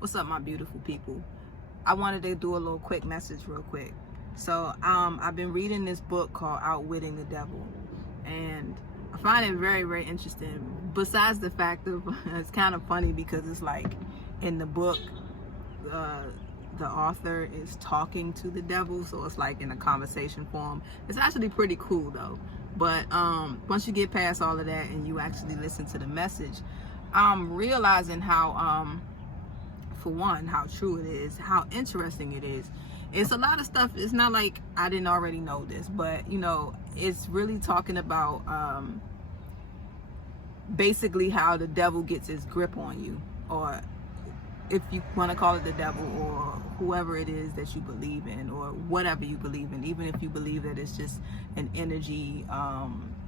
What's up, my beautiful people? I wanted to do a little quick message real quick. So I've been reading this book called Outwitting the Devil, and I find it very, very interesting. Besides the fact of it's kind of funny because it's like in the book the author is talking to the devil, so it's like in a conversation form. It's actually pretty cool though. But once you get past all of that and you actually listen to the message, I'm realizing how for one, how true it is, how interesting it is. It's a lot of stuff. It's not like I didn't already know this, but you know, it's really talking about basically how the devil gets his grip on you, or if you want to call it the devil, or whoever it is that you believe in, or whatever you believe in, even if you believe that it's just an energy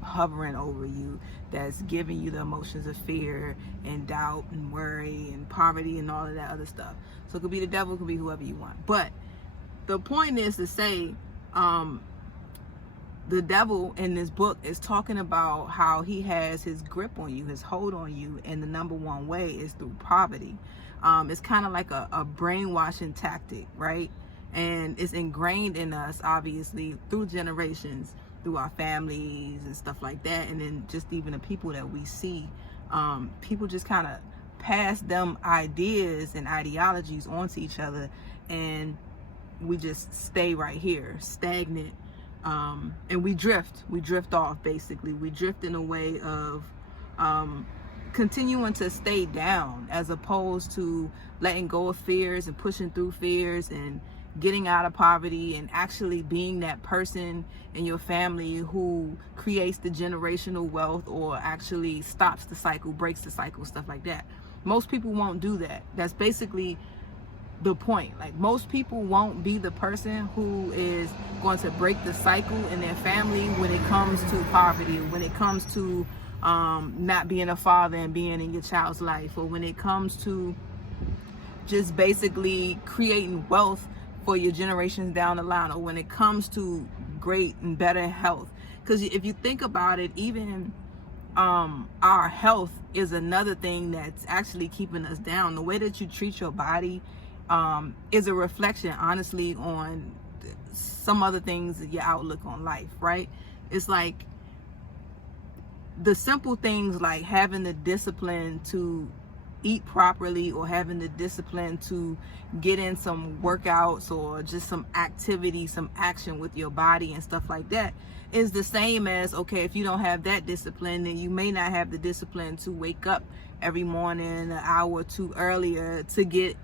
hovering over you that's giving you the emotions of fear and doubt and worry and poverty and all of that other stuff. So it could be the devil, it could be whoever you want. But the point is to say the devil in this book is talking about how he has his grip on you, his hold on you, and the number one way is through poverty. It's kind of like a brainwashing tactic, right? And it's ingrained in us, obviously, through generations, through our families and stuff like that. And then just even the people that we see, people just kind of pass them ideas and ideologies onto each other, and we just stay right here, stagnant. And we drift off, basically. We drift in a way of continuing to stay down, as opposed to letting go of fears and pushing through fears and getting out of poverty and actually being that person in your family who creates the generational wealth, or actually stops the cycle, breaks the cycle, stuff like that. Most people won't do that. That's basically the point. Like, most people won't be the person who is going to break the cycle in their family when it comes to poverty, when it comes to not being a father and being in your child's life, or when it comes to just basically creating wealth for your generations down the line, or when it comes to great and better health. Because if you think about it, even our health is another thing that's actually keeping us down. The way that you treat your body is a reflection, honestly, on some other things, your outlook on life, right? It's like the simple things, like having the discipline to eat properly, or having the discipline to get in some workouts, or just some activity, some action with your body and stuff like that, is the same as, okay, if you don't have that discipline, then you may not have the discipline to wake up every morning an hour or two earlier to get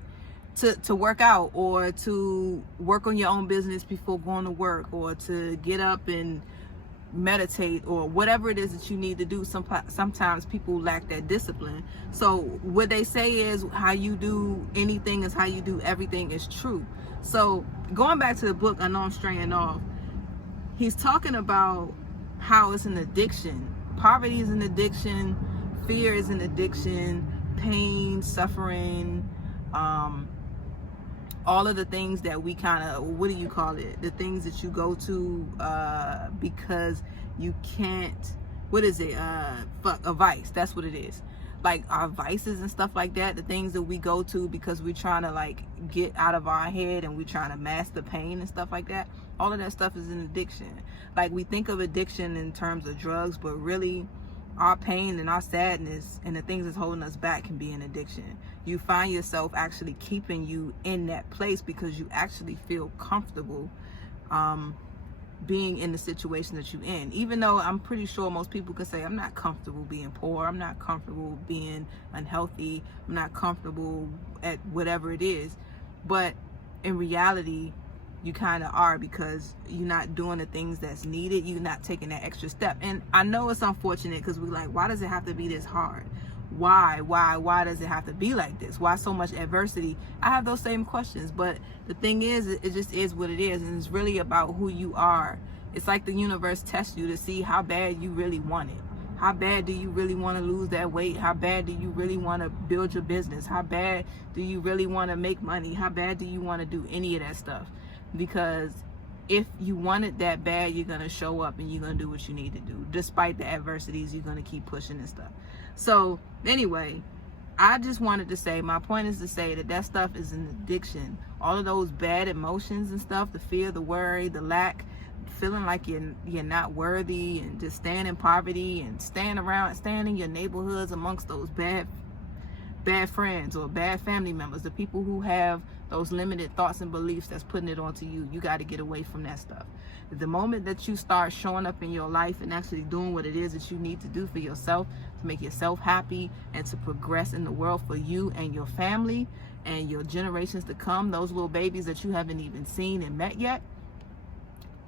to work out, or to work on your own business before going to work, or to get up and meditate, or whatever it is that you need to do. Sometimes people lack that discipline. So what they say is, how you do anything is how you do everything, is true. So going back to the book, I know I'm straying off. He's talking about how it's an addiction. Poverty is an addiction. Fear is an addiction. Pain, suffering, all of the things that we kind of, what do you call it? The things that you go to because you can't, what is it? A vice. That's what it is. Like our vices and stuff like that, the things that we go to because we're trying to like get out of our head, and we're trying to mask the pain and stuff like that. All of that stuff is an addiction. Like, we think of addiction in terms of drugs, but really our pain and our sadness and the things that's holding us back can be an addiction. You find yourself actually keeping you in that place because you actually feel comfortable being in the situation that you're in. Even though I'm pretty sure most people can say, I'm not comfortable being poor, I'm not comfortable being unhealthy, I'm not comfortable at whatever it is. But in reality, you kind of are, because you're not doing the things that's needed. You're not taking that extra step. And I know it's unfortunate, because we're like, why does it have to be this hard? Why does it have to be like this? Why so much adversity? I have those same questions, but the thing is, it just is what it is, and it's really about who you are. It's like the universe tests you to see how bad you really want it. How bad do you really want to lose that weight? How bad do you really want to build your business? How bad do you really want to make money? How bad do you want to do any of that stuff? Because if you want it that bad, you're going to show up and you're going to do what you need to do. Despite the adversities, you're going to keep pushing and stuff. So anyway, I just wanted to say, my point is to say that stuff is an addiction. All of those bad emotions and stuff, the fear, the worry, the lack, feeling like you're not worthy, and just staying in poverty and staying in your neighborhoods amongst those bad friends or bad family members, the people who have those limited thoughts and beliefs that's putting it onto you. You got to get away from that stuff. The moment that you start showing up in your life and actually doing what it is that you need to do for yourself, to make yourself happy and to progress in the world for you and your family and your generations to come, those little babies that you haven't even seen and met yet,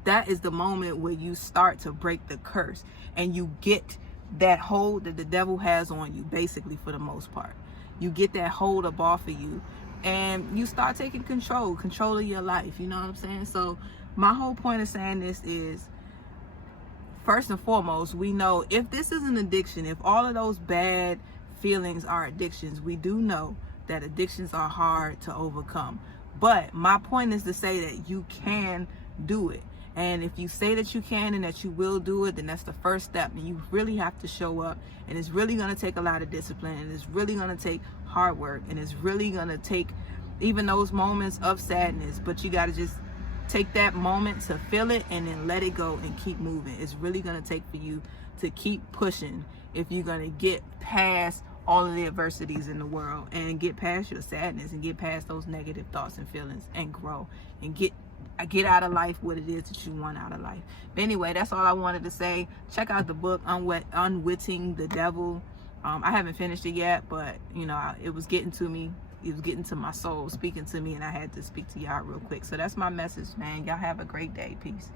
that is the moment where you start to break the curse and you get that hold that the devil has on you, basically, for the most part. You get that hold up off of you and you start taking control of your life. You know what I'm saying? So my whole point of saying this is, first and foremost, we know if this is an addiction, if all of those bad feelings are addictions, we do know that addictions are hard to overcome. But my point is to say that you can do it. And if you say that you can and that you will do it, then that's the first step. And you really have to show up. And it's really going to take a lot of discipline. And it's really going to take hard work. And it's really going to take even those moments of sadness. But you got to just take that moment to feel it and then let it go and keep moving. It's really going to take for you to keep pushing if you're going to get past all of the adversities in the world and get past your sadness and get past those negative thoughts and feelings and grow and get out of life what it is that you want out of life. But anyway, that's all I wanted to say. Check out the book Outwitting the Devil. I haven't finished it yet, but it was getting to me. It was getting to my soul, speaking to me, and I had to speak to y'all real quick. So that's my message, man. Y'all have a great day. Peace.